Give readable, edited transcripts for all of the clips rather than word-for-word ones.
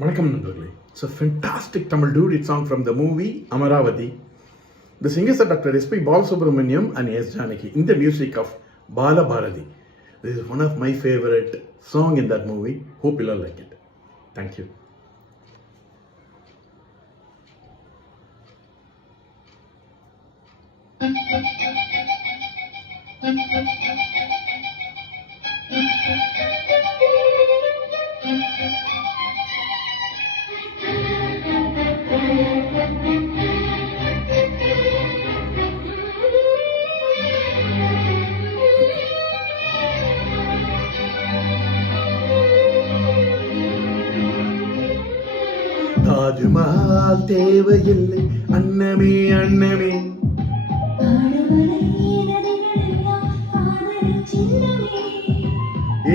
வணக்கம் நண்பர்களே. It's a fantastic Tamil duet song from the movie Amaravati. The singers are Dr. S.P. Balasubramaniam and S. Janaki in the music of Bala Bharati. This is one of my favorite song in that movie. Hope you all like it. Thank you. Taj Mahal தேவையில்லை அன்னமே அன்னமே,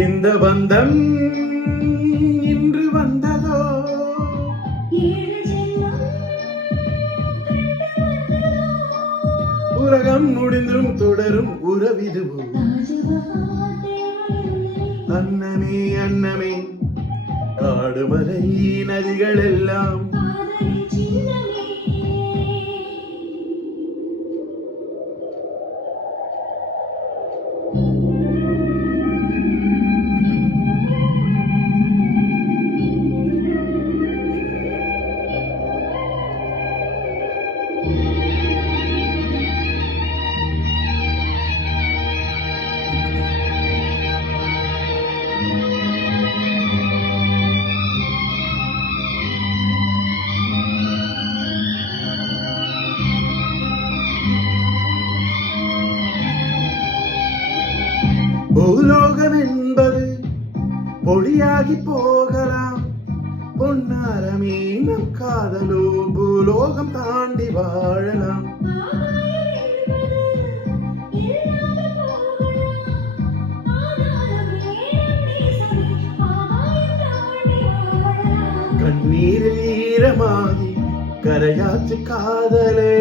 இந்த பந்தம் இன்று வந்ததோ, உலகம் முடிந்தும் தொடரும் உறவிதுவோ, அன்னமே அன்னமே காடுமலை நதிகள் எல்லாம் பூலோகம் என்பது பொழியாகி போகலாம், பொன்னாரமே நம் காதலோ பூலோகம் தாண்டி வாழலாம். கண்ணீரில் ஈரமாகி கரையாற்று காதலே,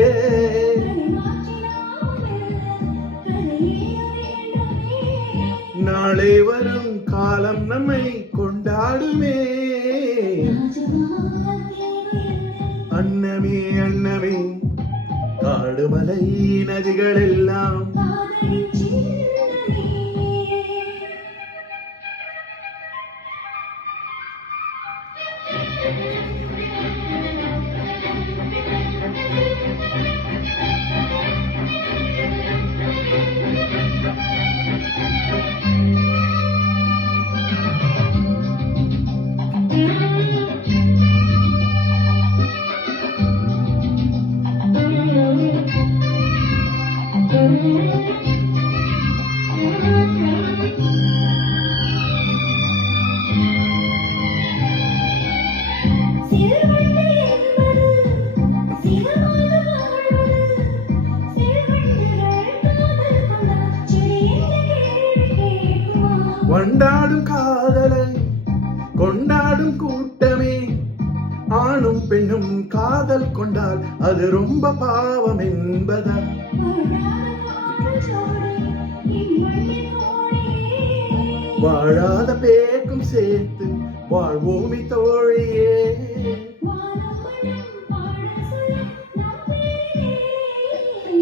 நாளை வரும் காலம் நம்மை கொண்டாடுமே. அன்னமே அன்னமே காடுமலை நதிகள் எல்லாம் வண்டாடும் காதலை கொண்டாடும் கூட்டமே, ஆணும் பெண்ணும் காதல் கொண்டால் அது ரொம்ப பாவம் என்பதா, வாழாத பேக்கும் சேர்த்து வாழ்வோமி தோழியே.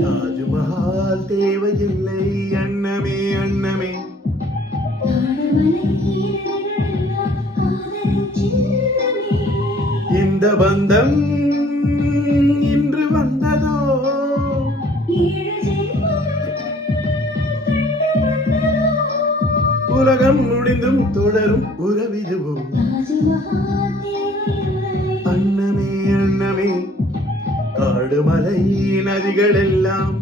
தாஜ்மஹால் தேவையில்லை அன்னமே அன்னமே, இந்த பந்தம் இன்று வந்ததோ, உலகம் முடிந்தும் தொடரும் உறவிதுவோ, அன்னமே அன்னமே காடுமலை நதிகள் எல்லாம்